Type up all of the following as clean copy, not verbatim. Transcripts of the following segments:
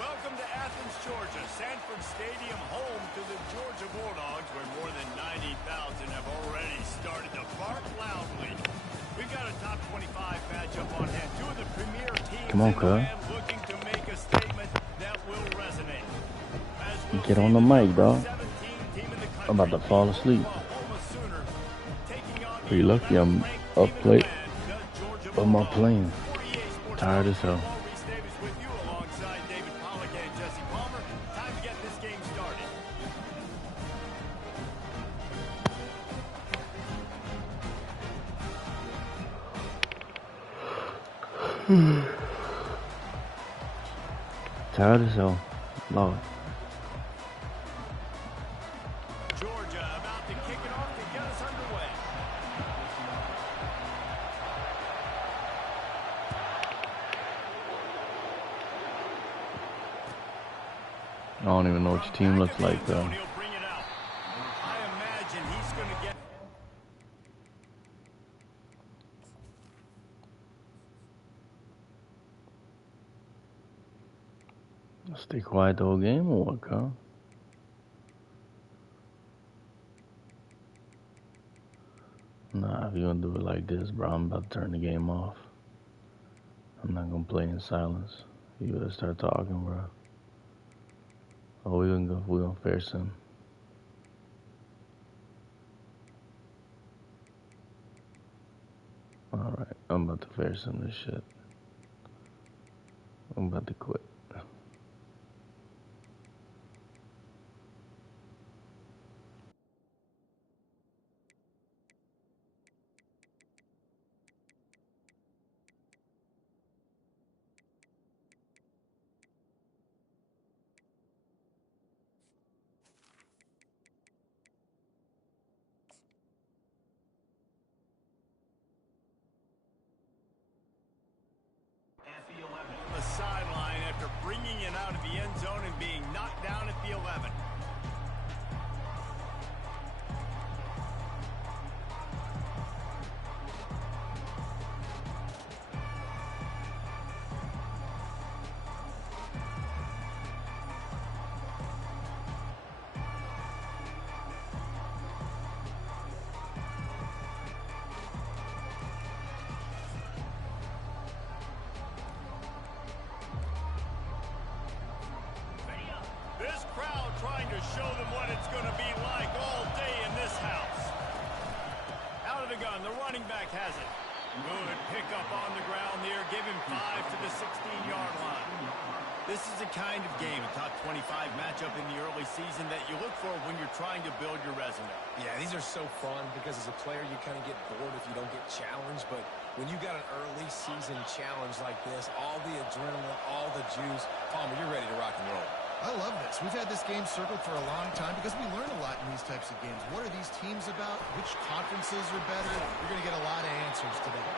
Welcome to Athens, Georgia, Sanford Stadium, home to the Georgia Bulldogs, where more than 90,000 have already started to bark loudly. We've got a top 25 matchup on hand. Two of the premier teams in the land looking to make a statement that will resonate. We'll get on the mic, dog. I'm about to fall asleep. Pretty lucky I'm up late on my plane. Tired as hell. Tired as hell. Lord. Georgia about to kick it off to get us underway. I don't even know what your team looks like, though. I imagine he's going to get... Stay quiet the whole game or what, Carl? Nah, if you're gonna do it like this, bro, I'm about to turn the game off. I'm not gonna play in silence. You better start talking, bro. Oh, we're gonna fair sim. Alright, I'm about to fair sim this shit. I'm about to quit. The sideline after bringing it out of the end zone and being knocked down at the 11. This crowd trying to show them what it's going to be like all day in this house. Out of the gun, the running back has it. Good pickup on the ground there. Give him 5 to the 16-yard line. This is the kind of game, a top 25 matchup in the early season that you look for when you're trying to build your resume. Yeah, these are so fun because as a player, you kind of get bored if you don't get challenged. But when you got an early season challenge like this, all the adrenaline, all the juice, Palmer, you're ready to rock and roll. I love this. We've had this game circled for a long time because we learn a lot in these types of games. What are these teams about? Which conferences are better? You're going to get a lot of answers today.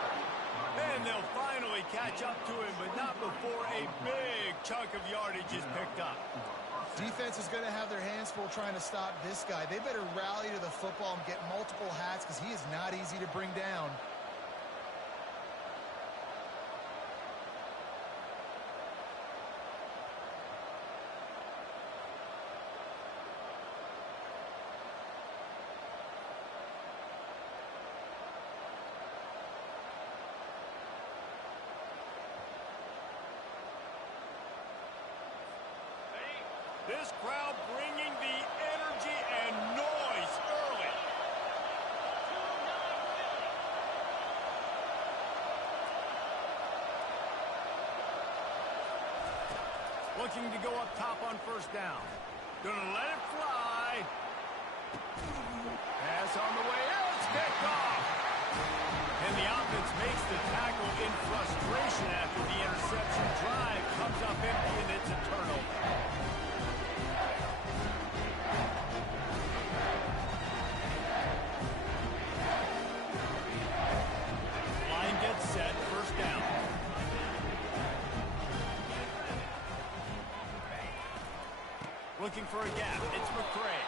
And they'll finally catch up to him, but not before a big chunk of yardage is picked up. Defense is going to have their hands full trying to stop this guy. They better rally to the football and get multiple hats because he is not easy to bring down. This crowd bringing the energy and noise early. Looking to go up top on first down. Gonna let it fly. Pass on the way. It's picked off. And the offense makes the tackle in frustration after the interception. Drive comes up empty and it's a turnover. Set, first down. Looking for a gap. It's McCray.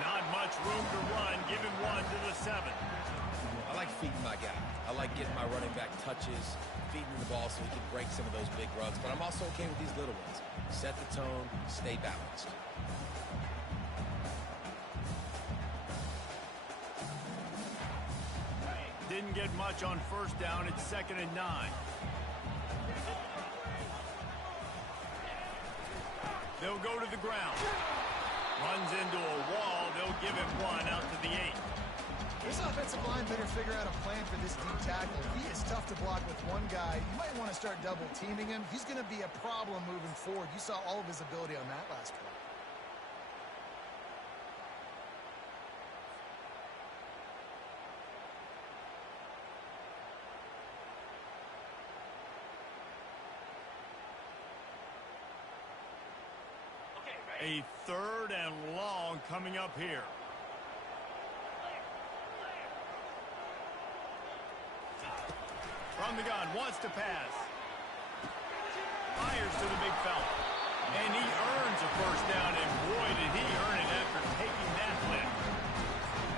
Not much room to run. Give him 1 to the 7. I like feeding my guy. I like getting my running back touches, feeding the ball so he can break some of those big runs. But I'm also okay with these little ones. Set the tone, stay balanced. Didn't get much on first down. It's 2nd and 9. They'll go to the ground. Runs into a wall. They'll give him 1 out to the 8. This offensive line better figure out a plan for this deep tackle. He is tough to block with one guy. You might want to start double teaming him. He's going to be a problem moving forward. You saw all of his ability on that last play. A 3rd and long coming up here. From the gun, wants to pass. Fires to the big fella. And he earns a first down, and boy, did he earn it after taking that lift.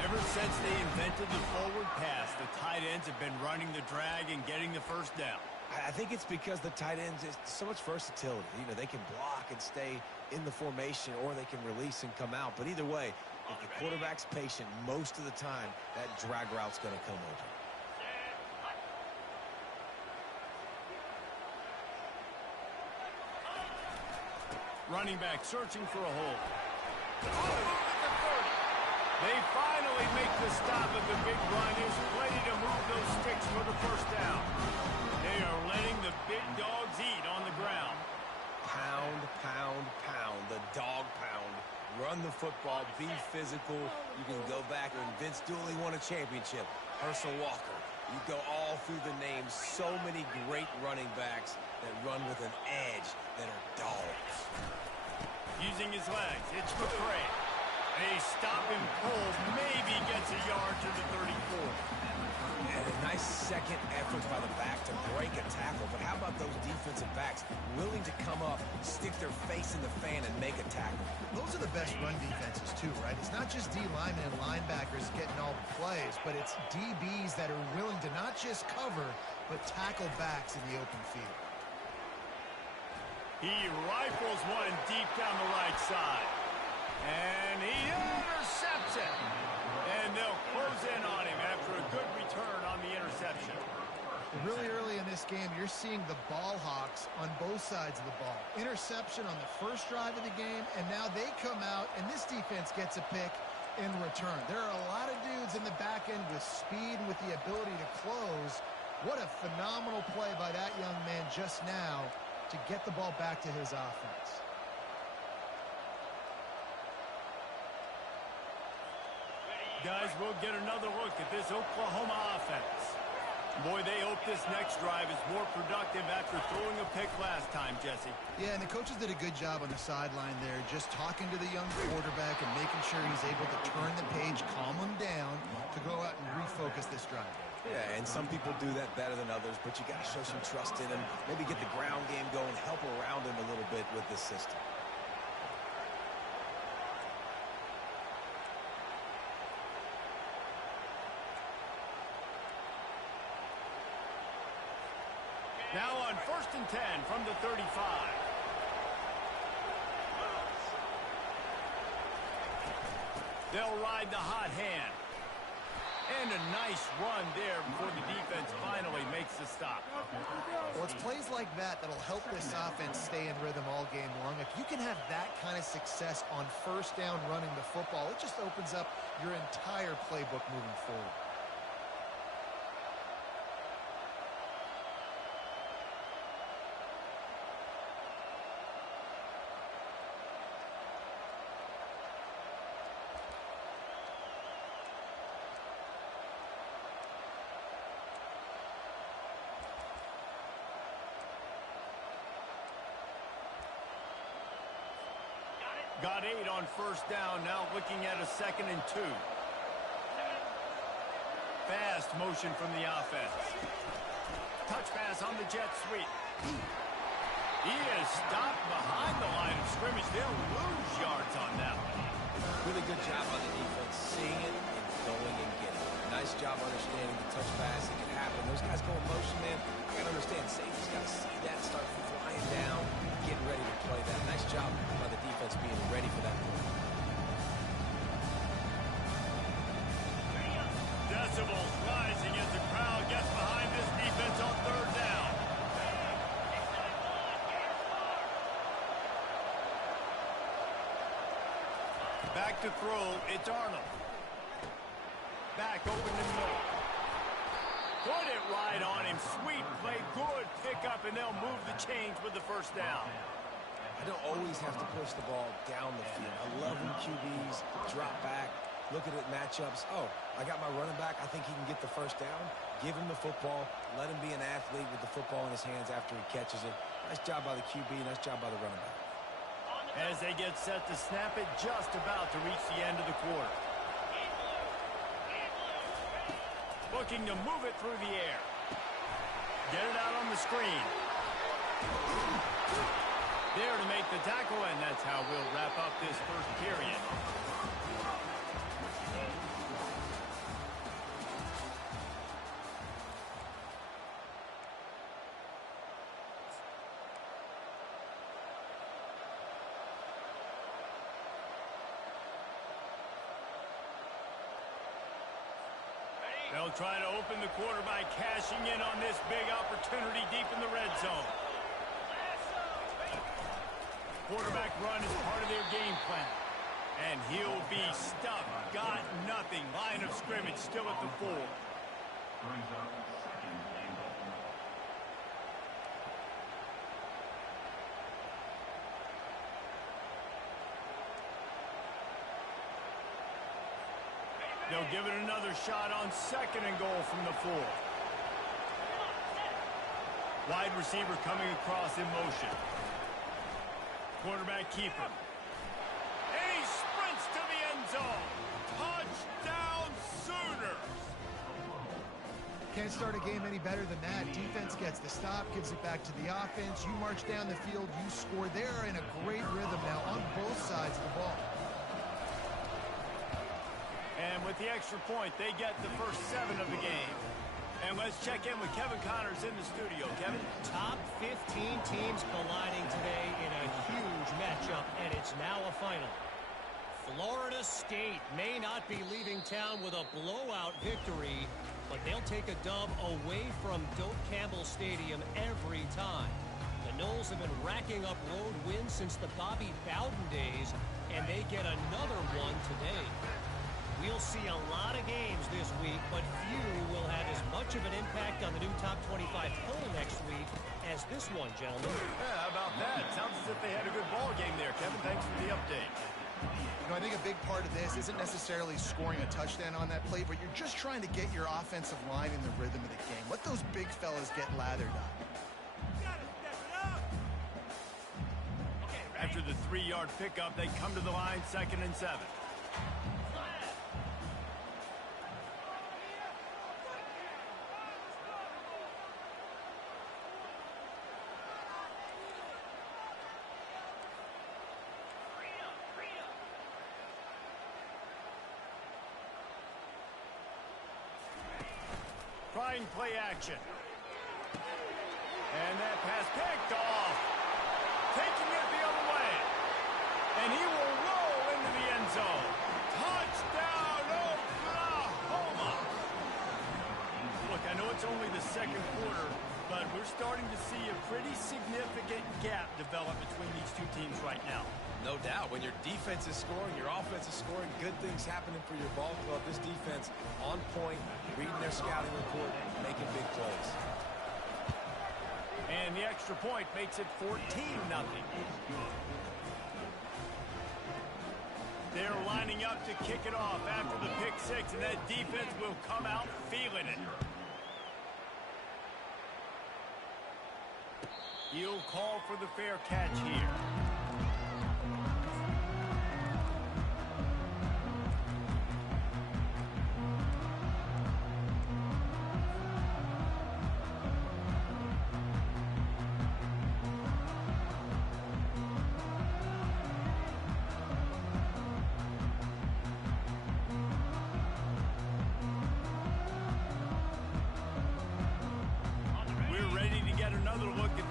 Ever since they invented the forward pass, the tight ends have been running the drag and getting the first down. I think it's because the tight ends is so much versatility. You know, they can block and stay in the formation, or they can release and come out. But either way, if the quarterback's patient, most of the time, that drag route's going to come open. Running back searching for a hole. They finally make the stop at the big run. Is ready to move those sticks for the first down. They are letting the big dogs eat on the ground. Pound, pound, pound. The dog pound. Run the football. Be physical. You can go back when Vince Dooley won a championship. Herschel Walker. You go all through the names. So many great running backs that run with an edge that are dogs. Using his legs, it's McCray. They stop him cold. Maybe gets a yard to the 34. And a nice second effort by the back to break a tackle. But how about those defensive backs willing to come up, stick their face in the fan, and make a tackle? Those are the best run defenses, too, right? It's not just D linemen and linebackers getting all the plays, but it's DBs that are willing to not just cover, but tackle backs in the open field. He rifles one deep down the right side. And he intercepts it. And they'll close in on him after a good return on the interception. Really early in this game, you're seeing the ball hawks on both sides of the ball. Interception on the first drive of the game, and now they come out, and this defense gets a pick in return. There are a lot of dudes in the back end with speed and with the ability to close. What a phenomenal play by that young man just now to get the ball back to his offense. Guys, we'll get another look at this Oklahoma offense. Boy, they hope this next drive is more productive after throwing a pick last time, Jesse. Yeah, and the coaches did a good job on the sideline there, just talking to the young quarterback and making sure he's able to turn the page, calm him down to go out and refocus this drive. Yeah, and some people do that better than others, but you got to show some trust in him, maybe get the ground game going, help around him a little bit with this system. Now on 1st and 10 from the 35. They'll ride the hot hand. And a nice run there before the defense finally makes the stop. Well, it's plays like that that'll help this offense stay in rhythm all game long. If you can have that kind of success on first down running the football, it just opens up your entire playbook moving forward. Got 8 on first down, now looking at a 2nd and 2. Fast motion from the offense. Touch pass on the jet sweep. He is stopped behind the line of scrimmage. They'll lose yards on that one. Really good job on the defense tackle in motion, man, I got to understand, safety's got to see that, start flying down, getting ready to play that. Nice job by the defense being ready for that play. Decibels rising as the crowd gets behind this defense on third down. Back to throw, it's Arnold. Back open to middle. Put it right on him. Sweet play, good pickup, and they'll move the chains with the first down. I don't always have to push the ball down the field. I love when QBs drop back, look at it matchups. Oh, I got my running back. I think he can get the first down. Give him the football. Let him be an athlete with the football in his hands after he catches it. Nice job by the QB. Nice job by the running back. As they get set to snap it, just about to reach the end of the quarter. Looking to move it through the air. Get it out on the screen. There to make the tackle, and that's how we'll wrap up this first period. They'll try to open the quarter by cashing in on this big opportunity deep in the red zone. Quarterback run is part of their game plan. And he'll be stuck. Got nothing. Line of scrimmage still at the 4. They'll give it another shot on 2nd and goal from the 4. Wide receiver coming across in motion. Quarterback keeper. And he sprints to the end zone. Touchdown Sooners! Can't start a game any better than that. Defense gets the stop, gives it back to the offense. You march down the field, you score. They're in a great rhythm now on both sides of the ball. And with the extra point, they get the first 7 of the game. And let's check in with Kevin Connors in the studio. Kevin? Top 15 teams colliding today in a huge matchup, and it's now a final. Florida State may not be leaving town with a blowout victory, but they'll take a dub away from Doak Campbell Stadium every time. The Noles have been racking up road wins since the Bobby Bowden days, and they get another one today. We'll see a lot of games this week, but few will have as much of an impact on the new top 25 poll next week as this one, gentlemen. Yeah, how about that? Sounds as if they had a good ball game there, Kevin. Thanks for the update. You know, I think a big part of this isn't necessarily scoring a touchdown on that play, but you're just trying to get your offensive line in the rhythm of the game. Let those big fellas get lathered up. After the 3-yard pickup, they come to the line 2nd and 7. Trying play action. And that pass picked off. Taking it the other way. And he will roll into the end zone. Touchdown, Oklahoma! Look, I know it's only the 2nd quarter, but we're starting to see a pretty significant gap develop between these two teams right now. No doubt. When your defense is scoring, your offense is scoring, good things happening for your ball club. This defense on point, reading their scouting report, making big plays. And the extra point makes it 14-0. They're lining up to kick it off after the pick 6, and that defense will come out feeling it. He'll call for the fair catch here.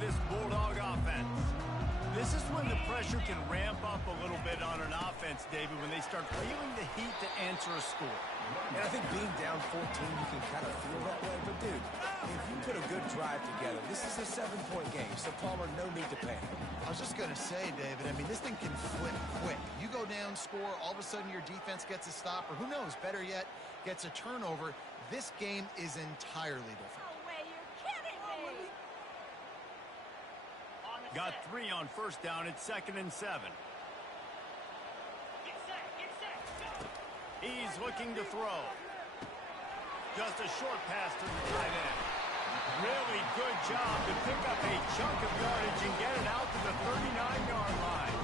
this Bulldog offense. This is when the pressure can ramp up a little bit on an offense, David, when they start feeling the heat to answer a score. And I think being down 14, you can kind of feel that way. But, dude, if you put a good drive together, this is a 7-point game. So, Palmer, no need to panic. I was just going to say, David, I mean, this thing can flip quick. You go down, score, all of a sudden your defense gets a stop, or who knows, better yet, gets a turnover. This game is entirely different. No way, you're kidding me! Got 3 on first down. It's 2nd and 7. He's looking to throw. Just a short pass to the tight end. Really good job to pick up a chunk of yardage and get it out to the 39-yard line.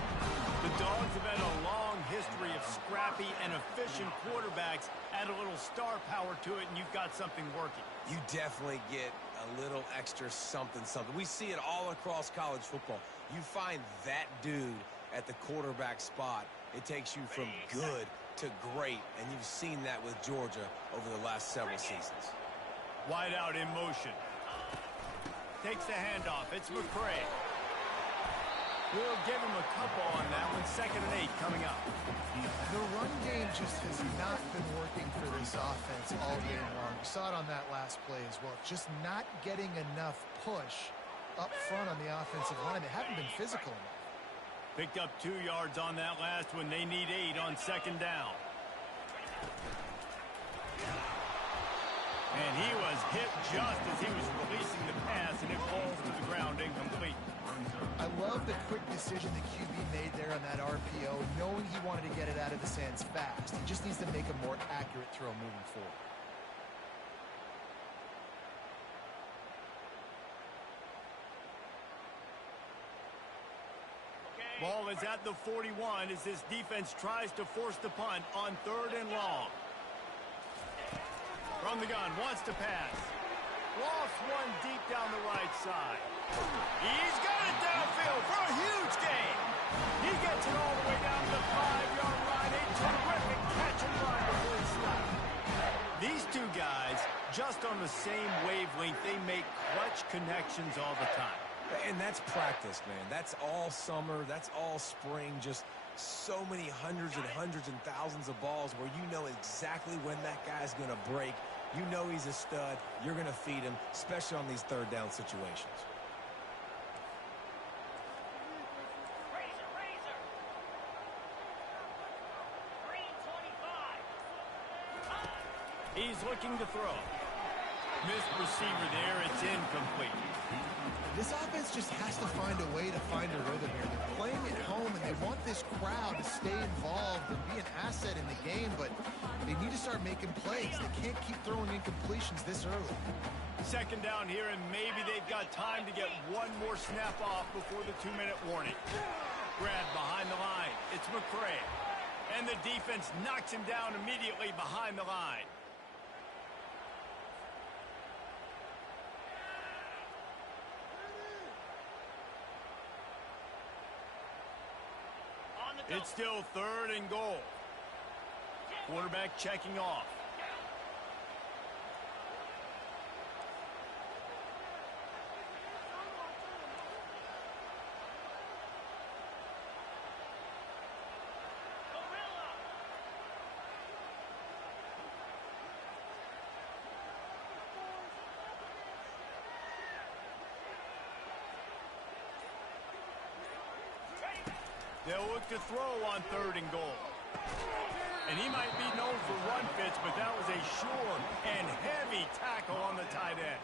The Dogs have had a long history of scrappy and efficient quarterbacks. Add a little star power to it, and you've got something working. You definitely get a little extra something. We see it all across college football. You find that dude at the quarterback spot, it takes you from good to great, and you've seen that with Georgia over the last several seasons. Wide out in motion. Takes the handoff. It's McCray. We'll give him a couple on that one. 2nd and 8 coming up. The run game just has not been working for this offense all game long. We saw it on that last play as well. Just not getting enough push up front on the offensive line. They haven't been physical enough. Picked up 2 yards on that last one. They need 8 on 2nd down. And he was hit just as he was releasing the pass, and it falls to the ground incomplete. I love the quick decision the QB made there on that RPO, knowing he wanted to get it out of his hands fast. He just needs to make a more accurate throw moving forward. Ball is at the 41 as this defense tries to force the punt on 3rd and long. From the gun, wants to pass. Lost one deep down the right side. He's got it downfield for a huge gain. He gets it all the way down to the 5-yard line. A terrific catch and run before he stopped. These two guys, just on the same wavelength, they make clutch connections all the time. And that's practice, man. That's all summer. That's all spring. Just so many hundreds and thousands of balls where you know exactly when that guy's going to break. You know he's a stud. You're going to feed him, especially on these 3rd down situations. He's looking to throw. Missed receiver there. It's incomplete. This offense just has to find a way to find a rhythm here. They're playing at home, and they want this crowd to stay involved and be an asset in the game, but they need to start making plays. They can't keep throwing incompletions this early. 2nd down here, and maybe they've got time to get one more snap off before the 2-minute warning. Grab behind the line. It's McCray. And the defense knocks him down immediately behind the line. It's still 3rd and goal. Quarterback checking off. They'll look to throw on 3rd and goal. And he might be known for run fits, but that was a sure and heavy tackle on the tight end.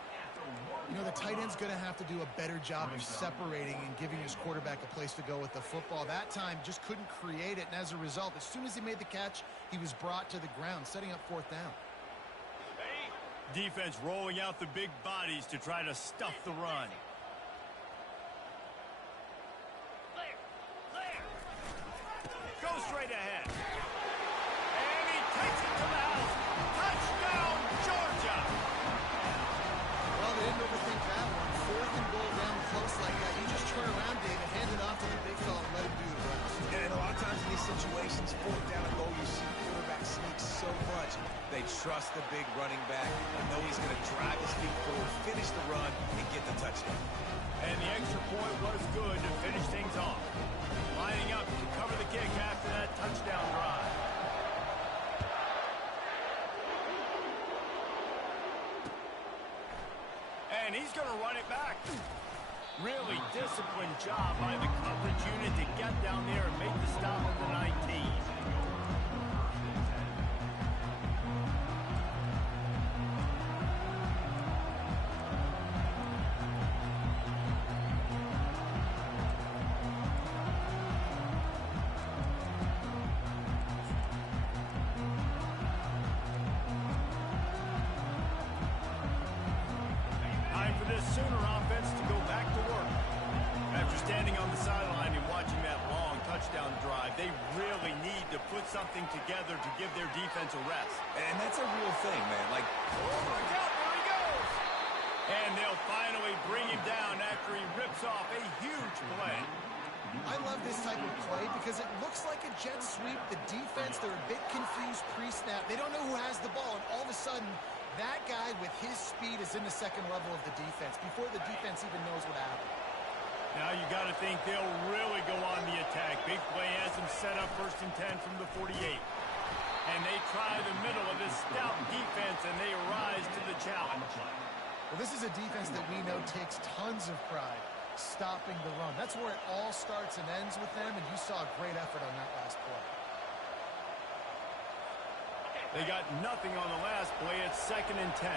You know, the tight end's going to have to do a better job of separating and giving his quarterback a place to go with the football. That time just couldn't create it, and as a result, as soon as he made the catch, he was brought to the ground, setting up 4th down. Defense rolling out the big bodies to try to stuff the run. Go straight ahead. And he takes it to the house. Touchdown, Georgia! Well, they didn't overthink that one. 4th and goal down close like that. You just turn around, David, hand it off to the big fella and let him do the rest. And a lot of times in these situations, 4th down and goal, you see quarterbacks sneak so much, they They trust the big running back and know he's going to drive his feet forward, finish the run, and get the touchdown. And the extra point was good to finish things off. Lining up to cover the kick after that touchdown drive. And he's going to run it back. Really disciplined job by the coverage unit to get down there and make the stop at the 19. Time for this Sooner offense to go back to work. After standing on the sideline and watching that long touchdown drive, they really need to put something together to give their defense a rest. And that's a real thing, man. Like, oh my God, there he goes! And they'll finally bring him down after he rips off a huge play. I love this type of play because it looks like a jet sweep. The defense, they're a bit confused pre-snap. They don't know who has the ball, and all of a sudden, that guy with his speed is in the second level of the defense before the defense even knows what happened. Now you got to think they'll really go on the attack. Big play has them set up 1st and 10 from the 48. And they try the middle of this stout defense, and they rise to the challenge. Well, this is a defense that we know takes tons of pride stopping the run. That's where it all starts and ends with them, and you saw a great effort on that last play. They got nothing on the last play. It's 2nd and 10.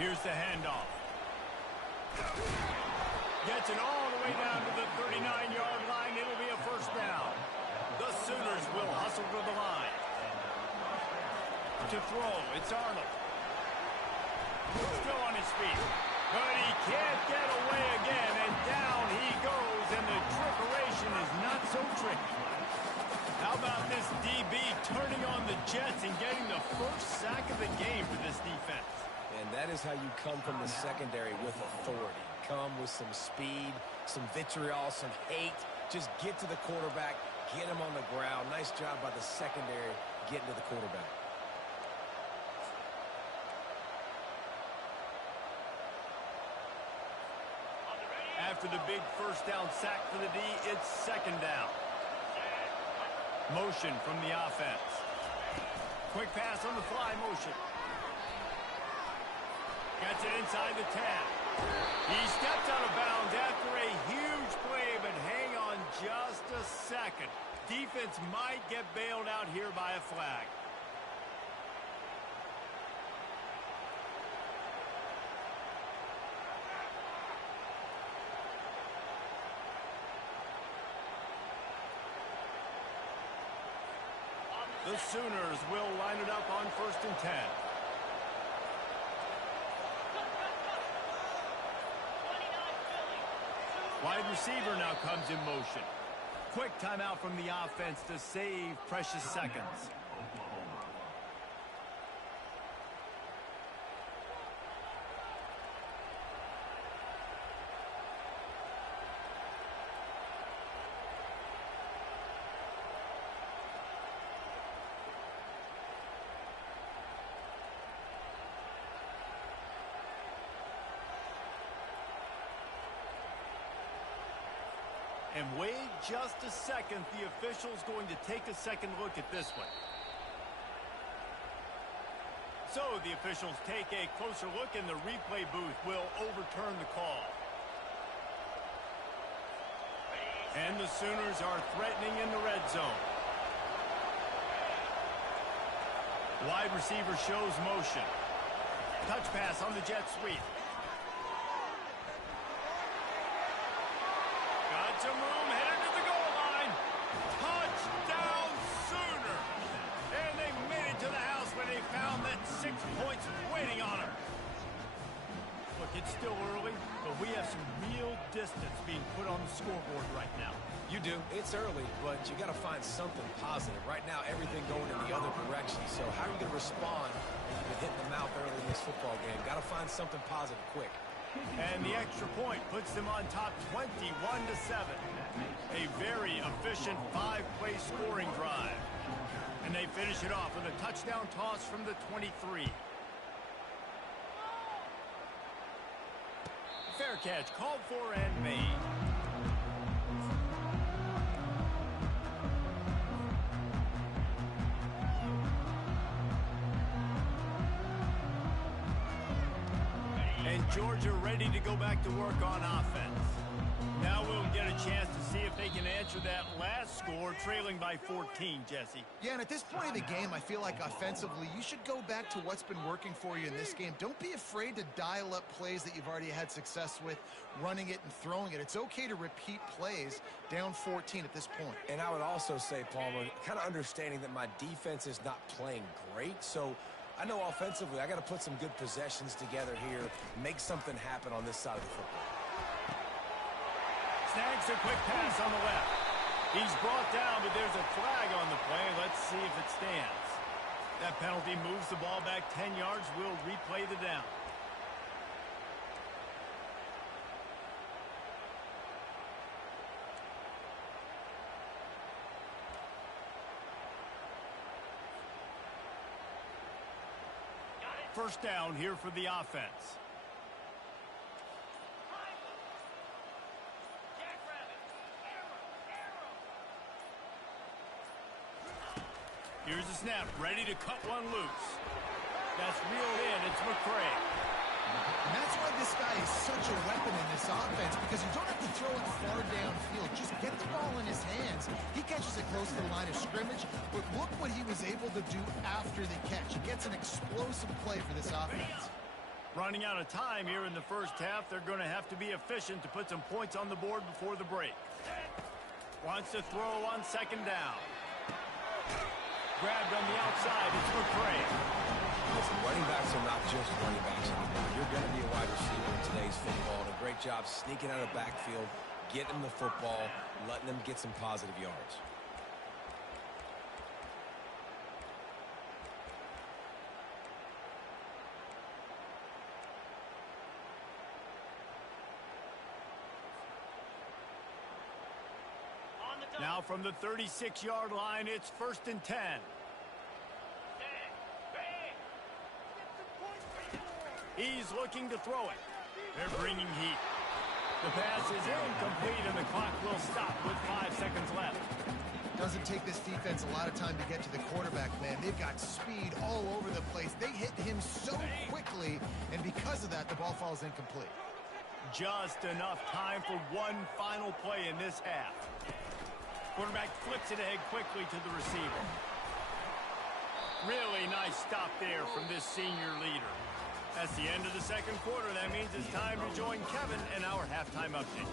Here's the handoff. Gets it all the way down to the 39-yard line. It'll be a 1st down. The Sooners will hustle to the line. To throw, it's Arnold. Still on his feet. But he can't get away again, and down he goes, and the trickeration is not so tricky. How about this DB turning on the Jets and getting the 1st sack of the game for this defense? and that is how you come from the secondary with authority. Come with some speed, some vitriol, some hate. Just get to the quarterback, get him on the ground. Nice job by the secondary getting to the quarterback. After the big 1st down sack for the D, it's 2nd down. Motion from the offense. Quick pass on the fly motion. Gets it inside the 10. He stepped out of bounds after a huge play, but hang on just a second. Defense might get bailed out here by a flag. The Sooners will line it up on 1st and 10. Wide receiver now comes in motion. Quick timeout from the offense to save precious seconds. And wait just a second, the official's going to take a second look at this one. So the officials take a closer look and the replay booth will overturn the call. And the Sooners are threatening in the red zone. Wide receiver shows motion. Touch pass on the jet sweep. Some room, headed to the goal line. Touchdown Sooner. And they made it to the house when they found that 6 points waiting on her. Look, it's still early, but we have some real distance being put on the scoreboard right now. You do. It's early, but you got to find something positive. Right now, everything going in the other direction. So how are you going to respond when you've been hit in the mouth early in this football game? Got to find something positive quick. And the extra point puts them on top 21-7. A very efficient 5-play scoring drive. And they finish it off with a touchdown toss from the 23. Fair catch called for and made. And Georgia ready to go back to work on offense. Now we'll get a chance to see if they can answer that last score, trailing by 14, Jesse. Yeah, and at this point of the game, I feel like offensively, you should go back to what's been working for you in this game. Don't be afraid to dial up plays that you've already had success with, running it and throwing it. It's okay to repeat plays down 14 at this point. And I would also say, Palmer, kind of understanding that my defense is not playing great, so I know offensively I got to put some good possessions together here, make something happen on this side of the football. Snags a quick pass on the left. He's brought down, but there's a flag on the play. Let's see if it stands. That penalty moves the ball back 10 yards. We'll replay the down. First down here for the offense. Here's the snap, ready to cut one loose. That's reeled in, it's McCray. And that's why this guy is such a weapon in this offense, because you don't have to throw it far downfield. Just get the ball in his hands. He catches it close to the line of scrimmage, but look what he was able to do after the catch. He gets an explosive play for this offense. Running out of time here in the first half, they're going to have to be efficient to put some points on the board before the break. Wants to throw on second down. Grabbed on the outside, it's McCray. Listen, running backs are not just running backs anymore. You're going to be a wide receiver in today's football. And a great job sneaking out of the backfield, getting them the football, letting them get some positive yards. Now from the 36-yard line, it's 1st and 10. He's looking to throw it. They're bringing heat. The pass is incomplete, and the clock will stop with 5 seconds left. Doesn't take this defense a lot of time to get to the quarterback, man. They've got speed all over the place. They hit him so quickly, and because of that, the ball falls incomplete. Just enough time for one final play in this half. Quarterback flips it ahead quickly to the receiver. Really nice stop there from this senior leader. That's the end of the second quarter. That means it's time to join Kevin in our halftime update.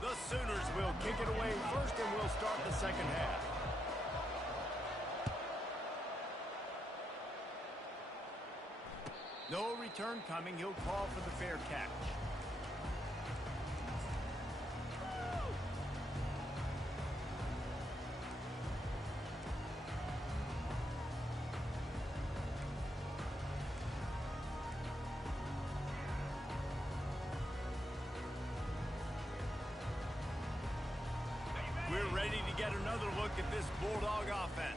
The Sooners will kick it away first, and we'll start the second half. No return coming. He'll call for the fair catch. We're ready to get another look at this Bulldog offense.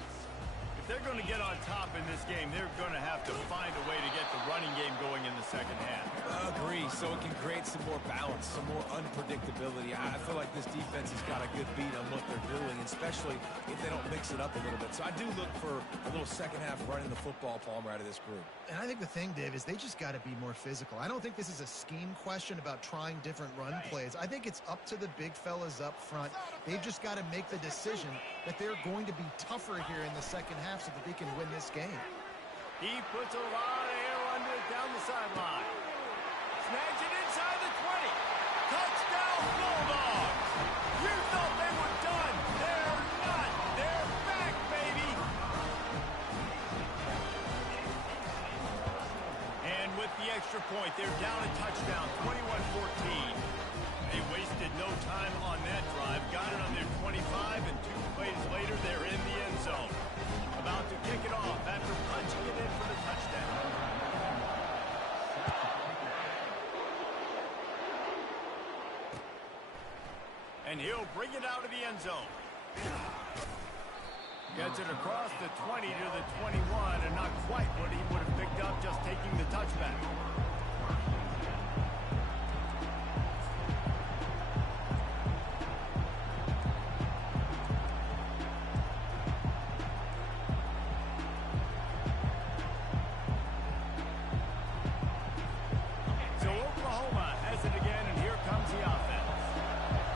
If they're going to get on top in this game, they're going to have to find a way to get the running game going in the second half. Agree, so it can create some more balance, some more unpredictability. I feel like this defense has got a good beat on what they're doing, especially if they don't mix it up a little bit. So I do look for a little second half running the football, Palmer, out of this group. And I think the thing, Dave, is they just got to be more physical. I don't think this is a scheme question about trying different run plays. I think it's up to the big fellas up front. They've just got to make the decision that they're going to be tougher here in the second half so that they can win this game. He puts a lot of air under it down the sideline. Snags it inside the 20. Touchdown, Bulldogs. You thought they were done. They're not. They're back, baby. And with the extra point, they're down a touchdown, 21-14. They waste wasted no time on that drive. Got it on their 25, and 2 plays later, they're in the end zone. About to kick it off after punching it in for the touchdown. And he'll bring it out of the end zone. Gets it across the 20 to the 21, and not quite what he would have picked up just taking the touchback. So Oklahoma has it again, and here comes the offense.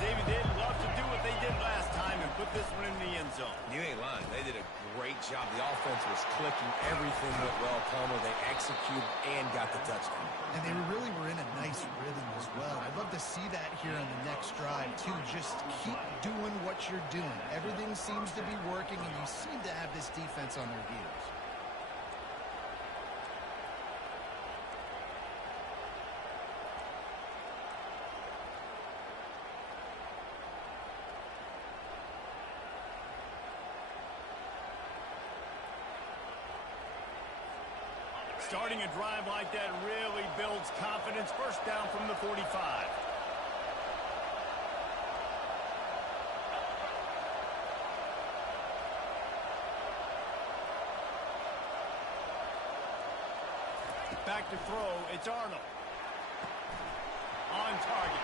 David, they'd love to do what they did last time and put this one in the end zone. You ain't lying. They did a great job. The offense was clicking. Everything went well, Palmer. They executed and got the touchdown. And they really were in a nice rhythm as well. I'd love to see that here on the next drive, too. Just keep doing what you're doing. Everything seems to be working, and you seem to have this defense on their heels. Starting a drive like that really builds confidence. First down from the 45. Back to throw, it's Arnold. On target.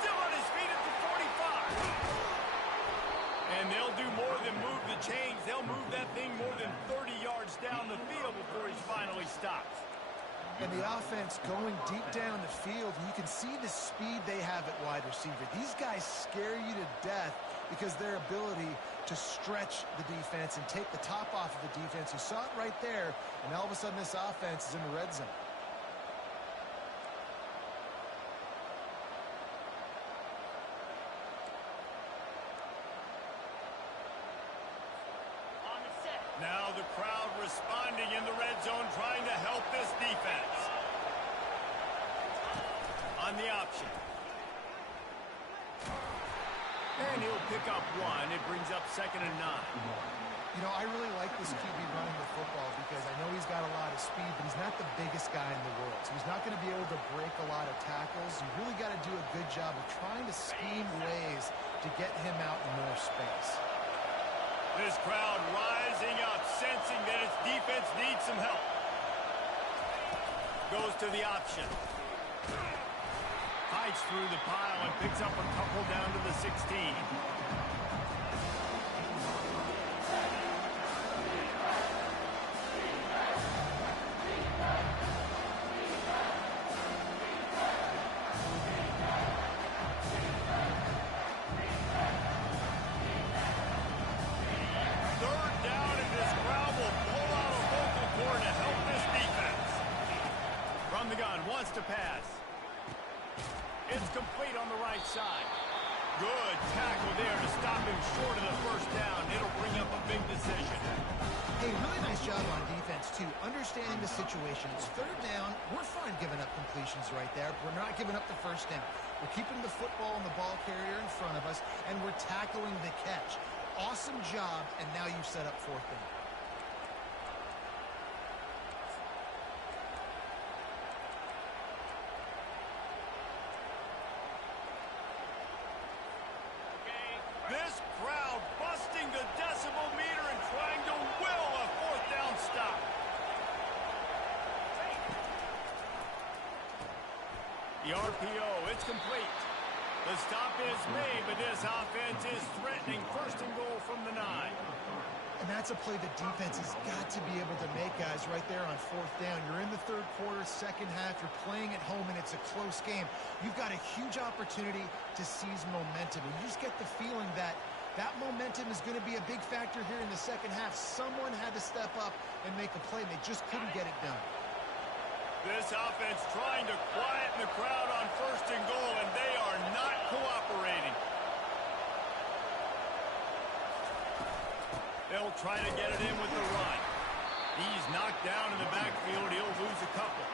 Still on his feet at the 45. And they'll do more than move the chains. They'll move that thing more than 30 yards down the field before he's finally stopped. And the offense going deep down the field, and you can see the speed they have at wide receiver. These guys scare you to death because their ability to stretch the defense and take the top off of the defense. You saw it right there, and all of a sudden this offense is in the red zone. Now the crowd responding in the red zone, trying to help this defense. On the option. And he'll pick up one. It brings up 2nd and 9. You know, I really like this QB running the football because I know he's got a lot of speed, but he's not the biggest guy in the world. So he's not going to be able to break a lot of tackles. You really got to do a good job of trying to scheme ways to get him out in more space. This crowd rising up, sensing that its defense needs some help. Goes to the option. Fights through the pile and picks up a couple down to the 16. Wants to pass. It's complete on the right side. Good tackle there to stop him short of the first down. It'll bring up a big decision. Hey, really nice job on defense, too. Understanding the situation. It's 3rd down. We're fine giving up completions right there. We're not giving up the first down. We're keeping the football and the ball carrier in front of us, and we're tackling the catch. Awesome job, and now you've set up 4th down. This crowd busting the decibel meter and trying to will a 4th down stop. The RPO, it's complete. The stop is made, but this offense is threatening 1st and goal from the 9. And that's a play the defense has got to be able to make, guys, right there on 4th down. You're in the 3rd quarter, 2nd half. You're playing at home, and it's a close game. You've got a huge opportunity to seize momentum. And you just get the feeling that that momentum is going to be a big factor here in the 2nd half. Someone had to step up and make a play, and they just couldn't get it done. This offense trying to quieten the crowd on 1st and goal, and they are not cooperating. They'll try to get it in with the run. He's knocked down in the backfield. He'll lose a couple.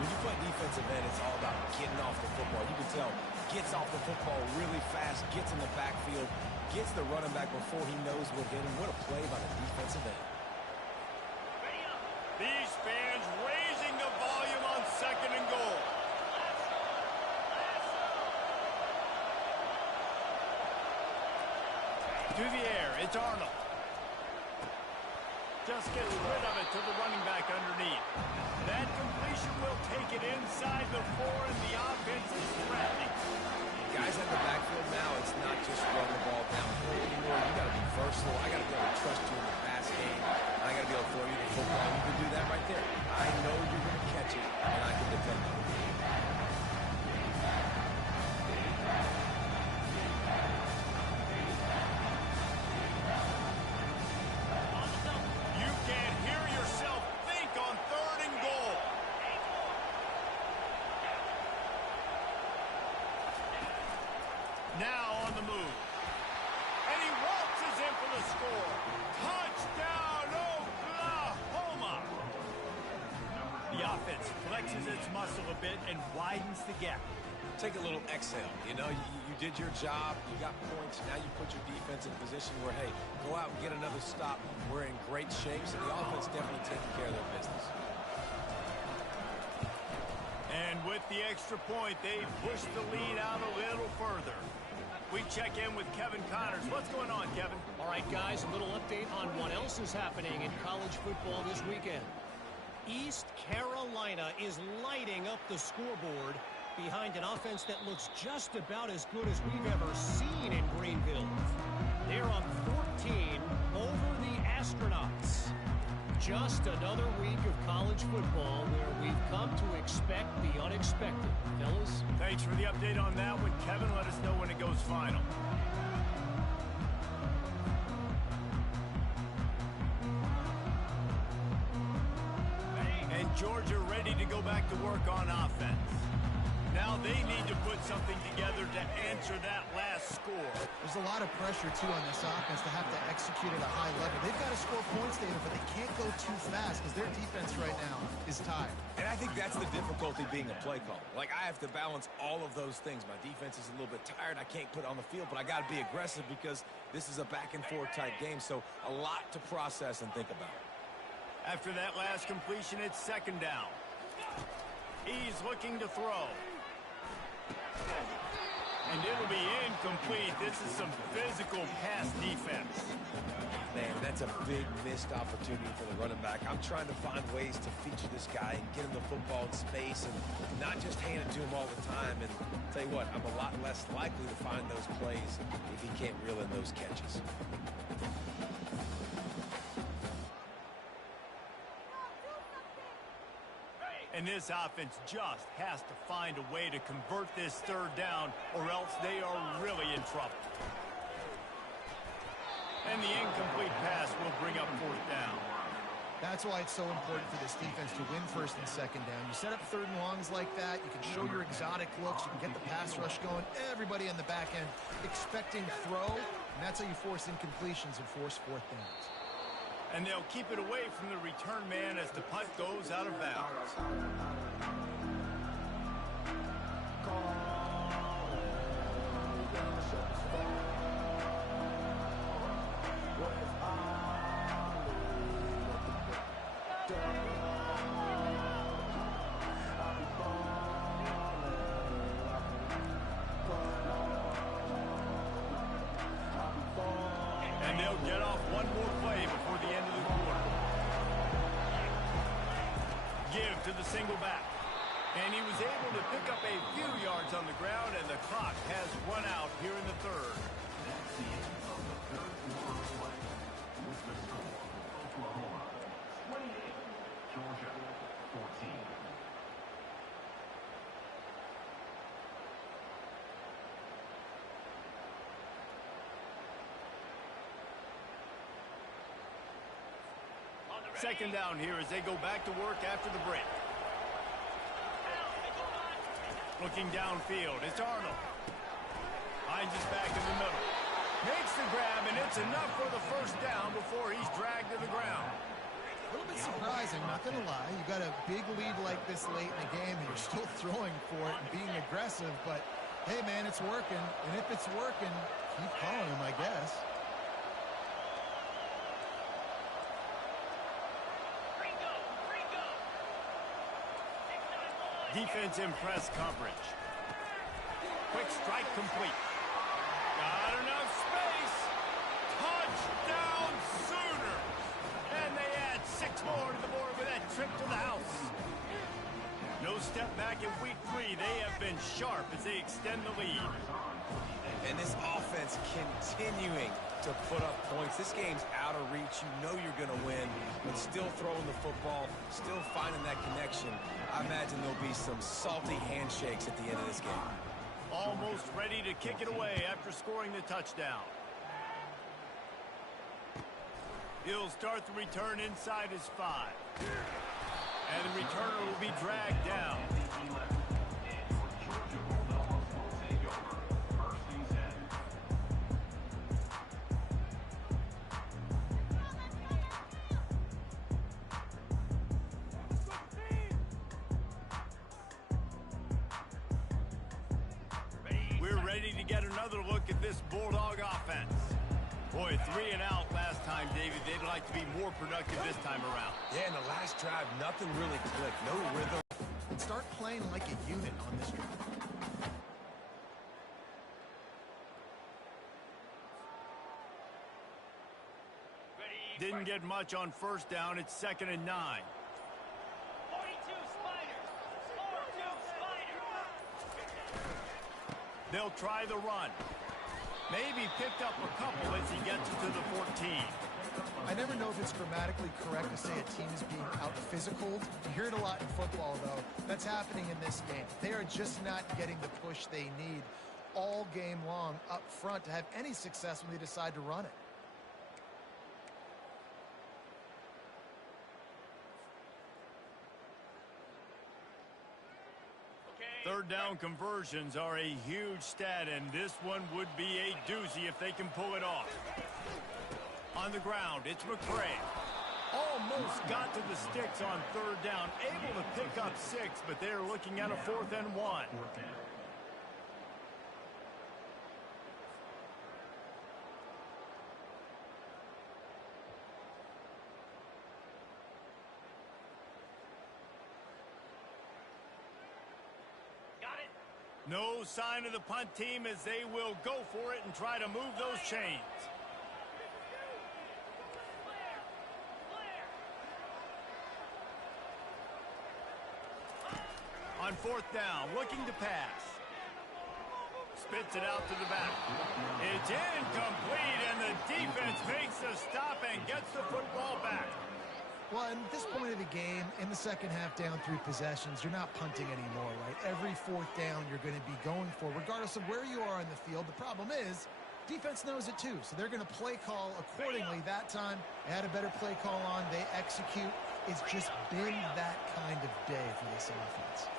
When you play defensive end, it's all about getting off the football. You can tell, gets off the football really fast, gets in the backfield, gets the running back before he knows what hit him. What a play by the defensive end. These fans raising the volume on 2nd and goal. To the air, it's Arnold. Just gets rid of it to the running back underneath. That completion will take it inside the 4, and the offense is threatening. Guys at the backfield now, it's not just run the ball downhill anymore. You got to be versatile. I got to be able to trust you in the pass game. I got to be able to throw you the football. You can do that right there. I know you're going to catch it, and I can depend on it. You can't hear yourself think on 3rd and goal. Now on the move. And he waltzes in for the score. Touchdown, Oklahoma! The offense flexes its muscle a bit and widens the gap. Take a little exhale. You know, you did your job. You got points. Now you put your defense in a position where, hey, go out and get another stop. We're in great shape, so the offense definitely taking care of their business. And with the extra point, they push the lead out a little further. We check in with Kevin Connors. What's going on, Kevin? All right, guys, a little update on what else is happening in college football this weekend. East Carolina is lighting up the scoreboard behind an offense that looks just about as good as we've ever seen in Greenville. They're up 14 over the Astronauts. Just another week of college football where we've come to expect the unexpected. Fellas? Thanks for the update on that one, Kevin. Let us know when it goes final. And Georgia ready to go back to work on offense. Now they need to put something together to answer that last score. There's a lot of pressure, too, on this offense to have to execute at a high level. They've got to score points, David, but they can't go too fast because their defense right now is tired. And I think that's the difficulty being a play caller. Like, I have to balance all of those things. My defense is a little bit tired. I can't put it on the field, but I got to be aggressive because this is a back-and-forth type game, so a lot to process and think about. After that last completion, it's 2nd down. He's looking to throw. And it'll be incomplete. This is some physical pass defense. Man, that's a big missed opportunity for the running back. I'm trying to find ways to feature this guy and get him the football in space and not just hand it to him all the time. And tell you what, I'm a lot less likely to find those plays if he can't reel in those catches. And this offense just has to find a way to convert this 3rd down, or else they are really in trouble. And the incomplete pass will bring up 4th down. That's why it's so important for this defense to win 1st and 2nd down. You set up 3rd and longs like that, you can show your exotic looks, you can get the pass rush going, everybody on the back end expecting throw, and that's how you force incompletions and force 4th downs. And they'll keep it away from the return man as the punt goes out of bounds. And they'll get off one more play before the end of the quarter. Give to the single back. And he was able to pick up a few yards on the ground, and the clock has run out here in the 3rd. Oklahoma 28, Georgia 14. Second down here as they go back to work after the break. Looking downfield, it's Arnold. Finds his back in the middle. Makes the grab, and it's enough for the 1st down before he's dragged to the ground. A little bit It's surprising, not going to lie. You got a big lead like this late in the game, and you're still throwing for it and being aggressive. But, hey, man, it's working. And if it's working, keep calling him, I guess. Defense in press coverage. Quick strike complete. Got enough space. Touchdown Sooners. And they add 6 more to the board with that trip to the house. No step back in week 3. They have been sharp as they extend the lead. And this offense continuing to put up points. This game's out of reach. You know you're going to win, but still throwing the football, still finding that connection. I imagine there'll be some salty handshakes at the end of this game. Almost ready to kick it away after scoring the touchdown. He'll start the return inside his 5. And the returner will be dragged down. Ready to get another look at this Bulldog offense. Boy, 3 and out last time, David. They'd like to be more productive this time around. Yeah, in the last drive, nothing really clicked. No rhythm. And start playing like a unit on this drive. Didn't get much on first down. It's 2nd and 9. They'll try the run. Maybe picked up a couple as he gets to the 14. I never know if it's grammatically correct to say a team is being out-physicaled. You hear it a lot in football, though. That's happening in this game. They are just not getting the push they need all game long up front to have any success when they decide to run it. Third down conversions are a huge stat, and this one would be a doozy if they can pull it off. On the ground, it's McCray. Almost got to the sticks on 3rd down, able to pick up 6, but they're looking at a 4th and 1. No sign of the punt team as they will go for it and try to move those chains. On 4th down, looking to pass. Spits it out to the back. It's incomplete, and the defense makes the stop and gets the football back. Well, at this point of the game, in the second half, down 3 possessions, you're not punting anymore, right? Every 4th down you're going to be going for, regardless of where you are on the field. The problem is, defense knows it too, so they're going to play call accordingly. That time, they had a better play call on. They execute. It's just been that kind of day for this offense.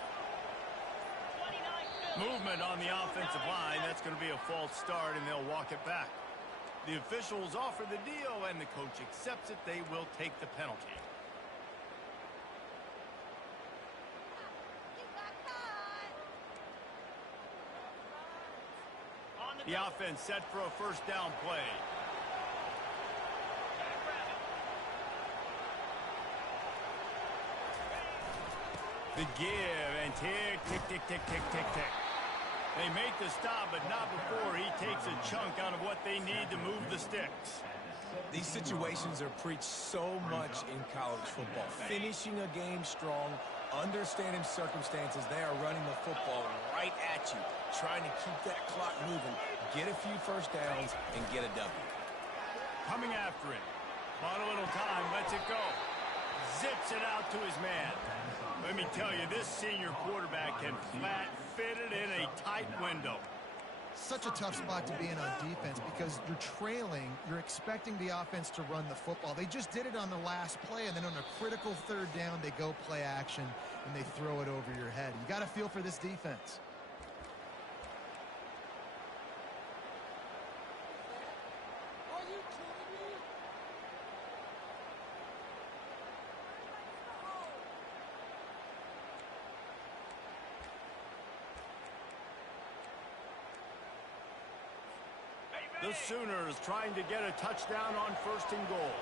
Movement on the offensive line. That's going to be a false start, and they'll walk it back. The officials offer the deal, and the coach accepts it. They will take the penalty. The offense set for a 1st down play. The give, and tick, tick, tick, tick, tick, tick, tick. They make the stop, but not before he takes a chunk out of what they need to move the sticks. These situations are preached so much in college football. Finishing a game strong, understanding circumstances. They are running the football right at you, trying to keep that clock moving, get a few 1st downs, and get a W. Coming after it. On a little time, lets it go. Zips it out to his man. Let me tell you, this senior quarterback can flat fit it in a tight window. Such a tough spot to be in on defense because you're trailing. You're expecting the offense to run the football. They just did it on the last play, and then on a critical 3rd down, they go play action, and they throw it over your head. You got to feel for this defense. The Sooners trying to get a touchdown on 1st and goal.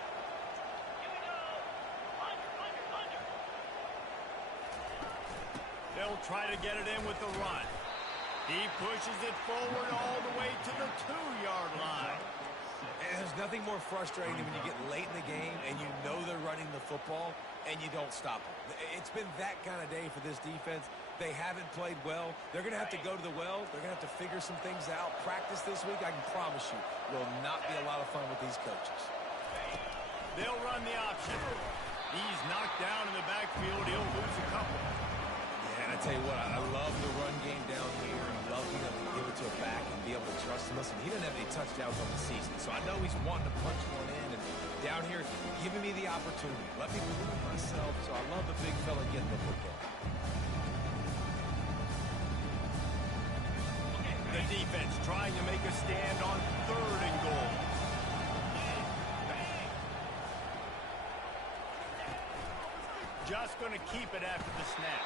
They'll try to get it in with the run. He pushes it forward all the way to the 2-yard line. And there's nothing more frustrating than when you get late in the game and you know they're running the football and you don't stop them. It's been that kind of day for this defense. They haven't played well. They're going to have to go to the well. They're going to have to figure some things out. Practice this week, I can promise you, will not be a lot of fun with these coaches. They'll run the option. He's knocked down in the backfield. He'll lose a couple. Yeah, and I tell you what, I love the run game down here. I love being able to give it to a back and be able to trust him. Listen, he doesn't have any touchdowns on the season, so I know he's wanting to punch one in. And down here, giving me the opportunity. Let me prove myself, so I love the big fella getting the football. The defense trying to make a stand on 3rd and goal. Just going to keep it after the snap.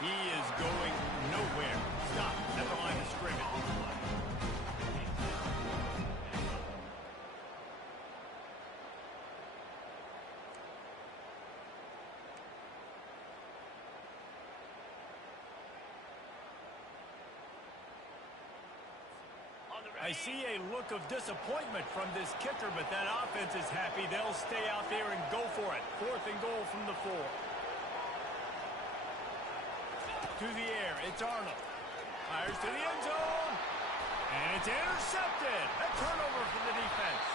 He is going nowhere. Stop at the line of scrimmage. I see a look of disappointment from this kicker, but that offense is happy. They'll stay out there and go for it. 4th and goal from the 4. To the air, it's Arnold. Fires to the end zone. And it's intercepted. A turnover for the defense.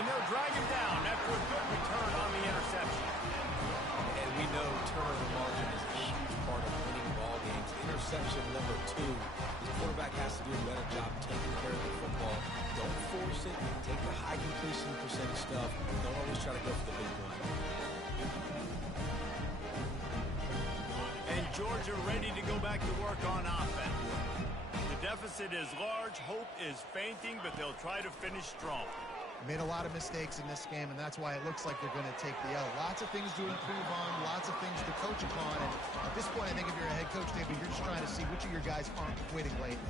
And they'll drag him down after a good return on the interception. And we know turnover margin is a huge part of winning ball games. Interception number 2. The quarterback has to do a better job taking care of the football. Don't force it. Take the high completion percentage stuff. Don't always try to go for the big one. And Georgia ready to go back to work on offense. The deficit is large. Hope is fainting, but they'll try to finish strong. Made a lot of mistakes in this game, and that's why it looks like they're going to take the L. Lots of things to improve on, lots of things to coach upon, and at this point, I think if you're a head coach, David, you're just trying to see which of your guys aren't quitting late.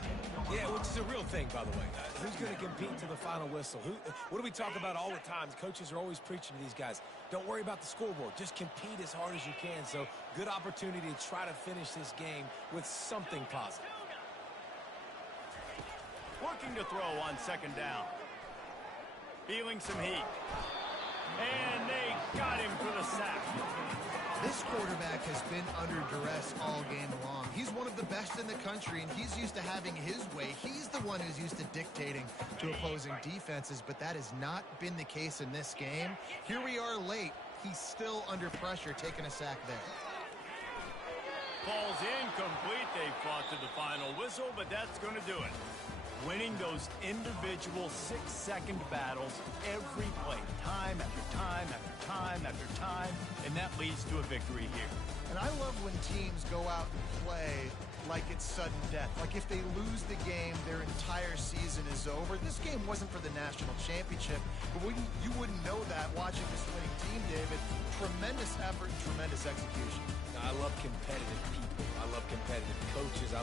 Yeah, which is a real thing, by the way. Who's going to compete to the final whistle? What do we talk about all the time? Coaches are always preaching to these guys. Don't worry about the scoreboard. Just compete as hard as you can. So, good opportunity to try to finish this game with something positive. Looking to throw on 2nd down. Feeling some heat. And they got him for the sack. This quarterback has been under duress all game long. He's one of the best in the country, and he's used to having his way. He's the one who's used to dictating to opposing defenses, but that has not been the case in this game. Here we are late. He's still under pressure, taking a sack there. Falls incomplete. They fought to the final whistle, but that's going to do it. Winning those individual 6-second battles every play, time after time after time after time, and that leads to a victory here. And I love when teams go out and play like it's sudden death. Like if they lose the game, their entire season is over. This game wasn't for the national championship, but you wouldn't know that watching this winning team, David. Tremendous effort and tremendous execution. I love competitive people. I love competitive coaches.